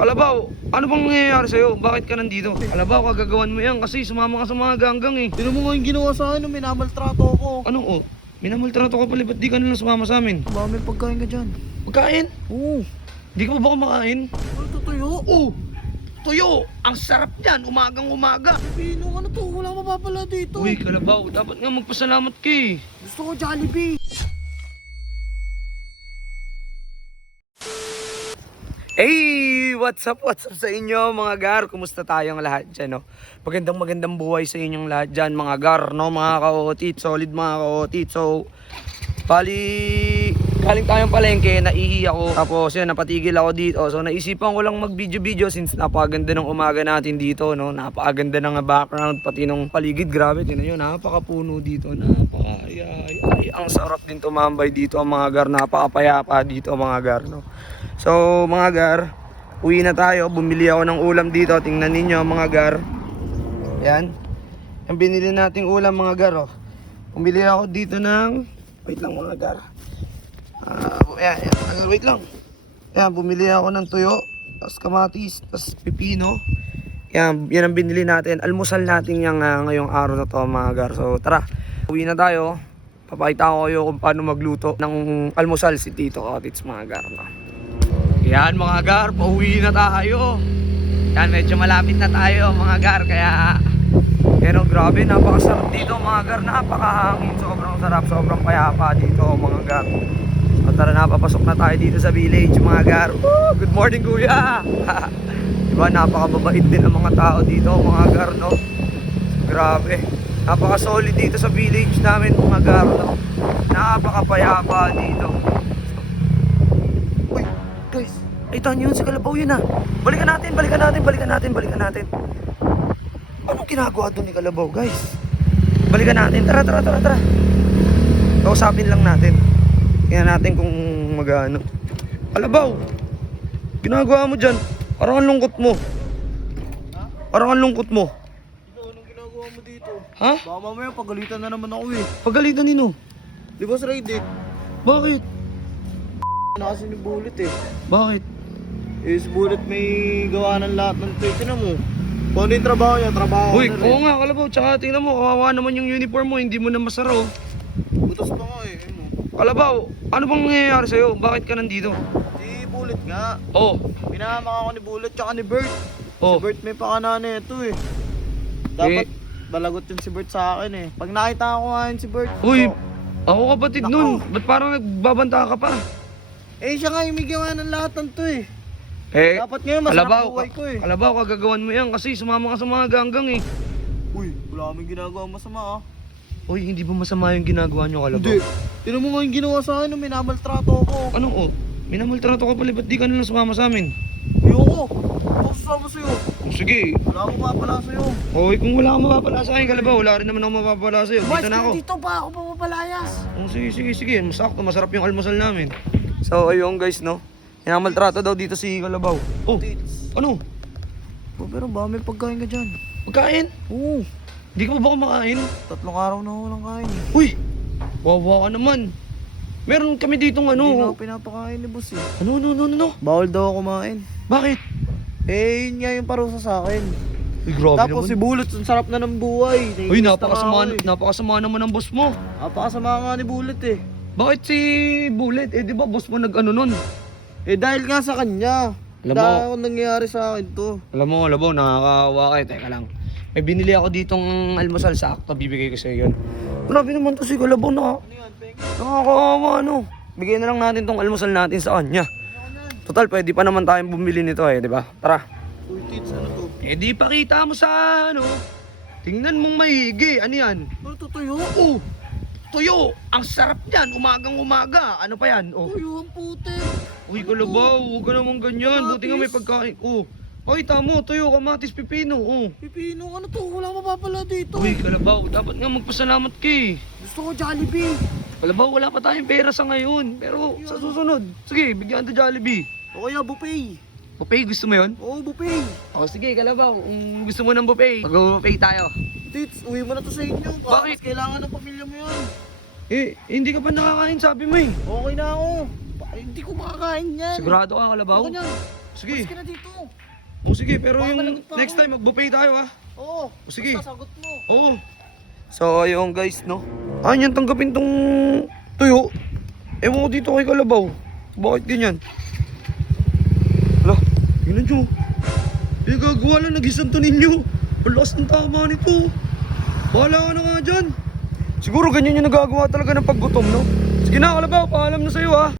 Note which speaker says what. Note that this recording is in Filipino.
Speaker 1: Kalabaw, ano bang nangyayari sa'yo? Bakit ka nandito? Kalabaw, kagagawan mo yan kasi sumama ka sa mga ganggang eh.
Speaker 2: Tinan mo nga yung ginawa sa akin, minamaltrato ako.
Speaker 1: Anong oh? Minamultrato ka pala, ba't di ka nalang sumama sa amin?
Speaker 2: May pagkain ka dyan.
Speaker 1: Pagkain?
Speaker 2: Oo.
Speaker 1: Di ka ba ba kumakain?
Speaker 2: Ano tutuyo?
Speaker 1: Oh! Tuyo! Ang sarap yan, umagang umaga.
Speaker 2: Pino, ano to? Wala mapapala dito.
Speaker 1: Uy, Kalabaw, dapat nga magpasalamat ka eh.
Speaker 2: Gusto ko Jollibee.
Speaker 1: Hey! What's up? What's up sa inyo mga gar? Kumusta tayong lahat dyan, no? Magandang magandang buhay sa inyong lahat dyan, mga gar, no? Mga kaotit, solid mga kaotit. So, bali, galing tayong palengke, naihi ako. Tapos yun, napatigil ako dito. So, naisipan ko lang mag-video-video since napakaganda ng umaga natin dito, no? Napakaganda ng background, pati ng paligid. Grabe, tinan nyo, napakapuno dito. Napaka, ay, ay, ay, ang sarap din tumambay dito, mga gar. Napakapayapa dito, mga gar, no? So, mga gar, uwi na tayo. Bumili ako ng ulam dito. Tingnan ninyo, mga gar. Yan. Ang binili nating ulam, mga gar, oh. Bumili ako dito ng... Wait lang, mga gar. Ah, bu- yan, yan, wait lang. Yan, bumili ako ng tuyo, tapos kamatis, tapos pipino. Yan, yan ang binili natin. Almusal natin yung ah, ngayong araw na to, mga gar. So, tara. Uwi na tayo. Papakita ko kayo kung paano magluto ng almusal si Tito Otits, mga gar. No? Yan mga gar, pauwi na tayo. Yan, medyo malapit na tayo mga gar, kaya... Pero grabe, napakasarap dito mga gar, napakahangin, sobrang sarap, sobrang payapa dito mga gar. So tara na, papasok na tayo dito sa village mga gar. Woo! Good morning kuya! diba, napakababait din ang mga tao dito mga gar, no? Grabe. Napaka-solid dito sa village namin mga gar, no? Napakapayapa dito. Uy, guys, ay tanyo yun si Kalabaw yun ah. Balikan natin, balikan natin, balikan natin, balikan natin. Anong ginagawa doon ni Kalabaw, guys? Balikan natin, tara, tara, tara, tara. Kausapin lang natin. Tingnan natin kung mag-ano. Kalabaw, ginagawa mo dyan. Parang ang lungkot mo. Parang ang lungkot mo.
Speaker 2: Anong ginagawa mo dito?
Speaker 1: Ha?
Speaker 2: Baka mamaya pagalitan na naman ako eh.
Speaker 1: Pagalitan nino.
Speaker 2: Di ba sa?
Speaker 1: Bakit?
Speaker 2: Na kasi ni Bullet eh.
Speaker 1: Bakit?
Speaker 2: Eh, si Bullet may gawa ng lahat ng tweet. Tinan mo. Kung ano yung trabaho niya, trabaho
Speaker 1: Uy,
Speaker 2: na rin.
Speaker 1: oo nga, Kalabaw. Tsaka tingnan mo, kawawa naman yung uniform mo. Hindi mo na masaro.
Speaker 2: Butas pa nga eh. Ano?
Speaker 1: Kalabaw, ano bang nangyayari sa'yo? Bakit ka nandito?
Speaker 2: Si Bullet nga.
Speaker 1: Oh,
Speaker 2: Pinahama ako ni Bullet tsaka ni Bert.
Speaker 1: oh.
Speaker 2: Si Bert may pakanana ito eh. Dapat balagot yun si Bert sa akin eh. Pag nakita ko nga yun si Bert.
Speaker 1: Uy,
Speaker 2: oh,
Speaker 1: ako kapatid
Speaker 2: Nako.
Speaker 1: nun. Ba't parang nagbabanta ka pa?
Speaker 2: Eh siya nga yung may gawa ng lahat ng to eh.
Speaker 1: Eh,
Speaker 2: Dapat ngayon masarap
Speaker 1: Kalabaw,
Speaker 2: buhay ko eh.
Speaker 1: Kalabaw, kagagawan mo yan kasi sumama ka sa mga ganggang eh.
Speaker 2: Uy, wala kaming ginagawa masama ah.
Speaker 1: Uy, hindi ba masama yung ginagawa nyo, Kalabaw?
Speaker 2: Hindi. Tinan mo nga yung ginawa sa akin, minamaltrato ako.
Speaker 1: Anong oh? Minamultrato ka pala, ba't di ka nalang sumama sa amin?
Speaker 2: Ayoko. Ako sasama sa'yo.
Speaker 1: Oh, sige.
Speaker 2: Wala akong mapala sa'yo.
Speaker 1: Oy, kung wala kang mapapala sa akin, Kalabaw, wala rin naman ako mapapala sa'yo. Dito na ako.
Speaker 2: dito pa ako papapalayas.
Speaker 1: Oh, sige, sige, sige. Masakto, masarap yung almusal namin. So, ayun guys, no? Minamaltrato daw dito si Kalabaw. Oh, ano?
Speaker 2: Oh, pero ba may pagkain ka dyan?
Speaker 1: Pagkain?
Speaker 2: Oo.
Speaker 1: Hindi ka ba ba kumakain?
Speaker 2: Tatlong araw na ako lang kain eh.
Speaker 1: Uy! Wawa ka naman. Meron kami ditong
Speaker 2: Hindi nga
Speaker 1: ano.
Speaker 2: ako pinapakain ni boss eh.
Speaker 1: Ano, ano, ano, ano?
Speaker 2: Bawal daw ako kumain.
Speaker 1: Bakit?
Speaker 2: Eh, yun nga yung parusa sa akin.
Speaker 1: Uy, grabe
Speaker 2: Tapos si
Speaker 1: naman.
Speaker 2: Bullet, ang sarap na ng buhay.
Speaker 1: Uy,
Speaker 2: Naiinis na
Speaker 1: napakasama,
Speaker 2: nga ako eh.
Speaker 1: napakasama naman ng boss mo.
Speaker 2: Napakasama nga ni Bullet eh.
Speaker 1: Bakit si Bullet? Eh, di ba boss mo nag-ano nun?
Speaker 2: Eh, dahil nga sa kanya.
Speaker 1: Alam mo-
Speaker 2: Dahil nangyayari sa akin to.
Speaker 1: Alam mo, alam mo, nakakawa ka eh. Teka lang. May binili ako ditong almusal sa akto. Bibigay ko sa'yo yun. Grabe naman to si Kalabaw na.
Speaker 2: Ano?
Speaker 1: Nakakaawa, ano. Bigyan na lang natin tong almusal natin sa kanya. Total, pwede pa naman tayong bumili nito eh, di ba? Tara.
Speaker 2: Uy, Tits, ano to?
Speaker 1: Eh di pakita mo sa ano. Tingnan mong maigi. Ano yan?
Speaker 2: Ano to tuyo?
Speaker 1: Oh! Tuyo! Ang sarap niyan. Umagang umaga. Ano pa yan? Oh.
Speaker 2: Tuyo ang puti.
Speaker 1: Uy, kalabaw. Huwag ka naman ganyan. Buti nga may pagkain. Oh. Ay, tamo. Tuyo, kamatis, pipino. Oh.
Speaker 2: Pipino, ano to? Wala mapapala dito.
Speaker 1: Uy, kalabaw. Dapat nga magpasalamat ka eh.
Speaker 2: Gusto ko Jollibee.
Speaker 1: Kalabaw, wala pa tayong pera sa ngayon. Pero sa susunod. Sige, bigyan ka Jollibee.
Speaker 2: O kaya buffet.
Speaker 1: Buffet, gusto mo yun?
Speaker 2: Oo, buffet.
Speaker 1: O sige, kalabaw. Kung gusto mo ng buffet, mag-buffet tayo.
Speaker 2: Tits, uwi mo na to sa inyo.
Speaker 1: Bakit?
Speaker 2: mas kailangan ng pamilya mo yan.
Speaker 1: Eh, hindi ka pa nakakain, sabi mo eh.
Speaker 2: Okay na ako. Ba- hindi ko makakain yan.
Speaker 1: Sigurado ka, kalabaw?
Speaker 2: Ako yan.
Speaker 1: Sige.
Speaker 2: Mas ka na dito.
Speaker 1: O sige, pero
Speaker 2: Baka
Speaker 1: yung
Speaker 2: malagot pa
Speaker 1: next
Speaker 2: ako.
Speaker 1: time mag-buffet tayo ha.
Speaker 2: Oo.
Speaker 1: O, sige.
Speaker 2: Basta sagot mo.
Speaker 1: Oo. So ayun guys, no? Ayaw niyang tanggapin tong tuyo. Ewan ko dito kay Kalabaw. Bakit ganyan? Tingnan nyo. Pinagagawa lang, nag-isang to ninyo. Ang ng tama nito. Bahala ka na nga dyan. Siguro ganyan yung nagagawa talaga ng paggutom, no? Sige na, Kalabaw, paalam na sa'yo ha.